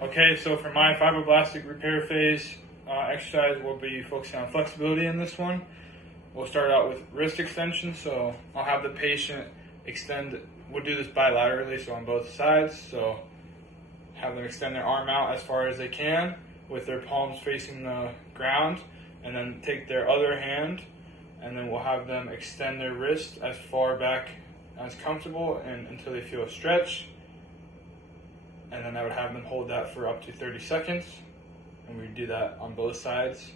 Okay, so for my fibroblastic repair phase exercise, we'll be focusing on flexibility in this one. We'll start out with wrist extension. So I'll have the patient extend, we'll do this bilaterally, so on both sides. So have them extend their arm out as far as they can with their palms facing the ground, and then take their other hand, and then we'll have them extend their wrist as far back as comfortable and until they feel a stretch. And then I would have them hold that for up to 30 seconds. And we would do that on both sides.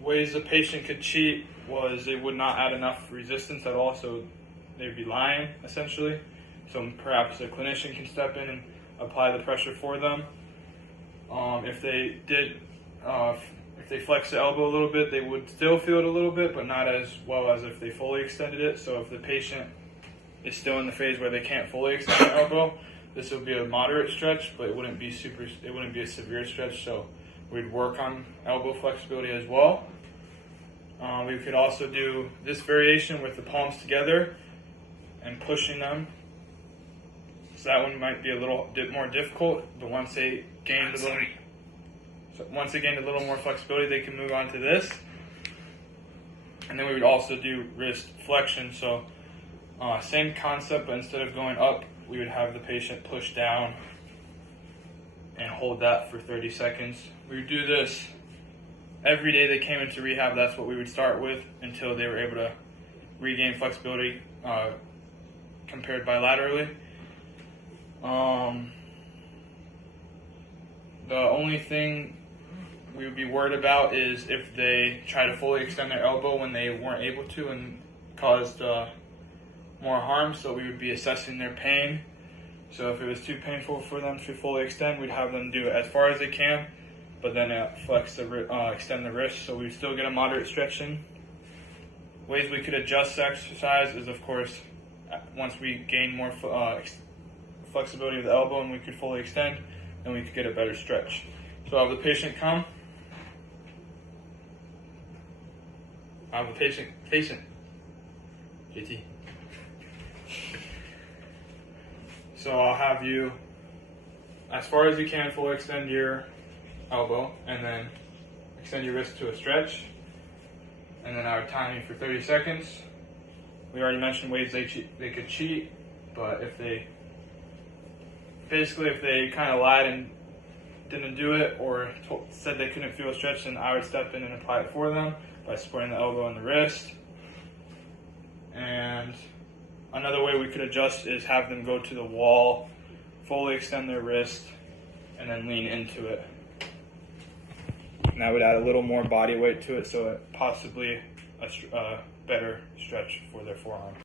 Ways the patient could cheat was they would not add enough resistance at all, so they'd be lying essentially. So perhaps a clinician can step in and apply the pressure for them. If they flex the elbow a little bit, they would still feel it a little bit, but not as well as if they fully extended it. So if the patient is still in the phase where they can't fully extend their elbow, this would be a moderate stretch, but it wouldn't be a severe stretch. So we'd work on elbow flexibility as well. We could also do this variation with the palms together and pushing them. So that one might be a little bit more difficult, but once they gained a little more flexibility, they can move on to this. And then we would also do wrist flexion. So same concept, but instead of going up, we would have the patient push down and hold that for 30 seconds. We would do this every day they came into rehab. That's what we would start with until they were able to regain flexibility compared bilaterally. The only thing we would be worried about is if they try to fully extend their elbow when they weren't able to and caused more harm. So we would be assessing their pain. So if it was too painful for them to fully extend, we'd have them do it as far as they can, but then extend the wrist, so we would still get a moderate stretch in. Ways we could adjust the exercise is, of course, once we gain more flexibility of the elbow and we could fully extend, then we could get a better stretch. So I'll have the patient come. I'll have the patient, JT. So I'll have you, as far as you can, fully extend your elbow and then extend your wrist to a stretch. And then I would time you for 30 seconds. We already mentioned ways they could cheat, but if they kind of lied and didn't do it or said they couldn't feel a stretch, then I would step in and apply it for them by supporting the elbow and the wrist. And another way we could adjust is have them go to the wall, fully extend their wrist, and then lean into it. And that would add a little more body weight to it, so it possibly a better stretch for their forearm.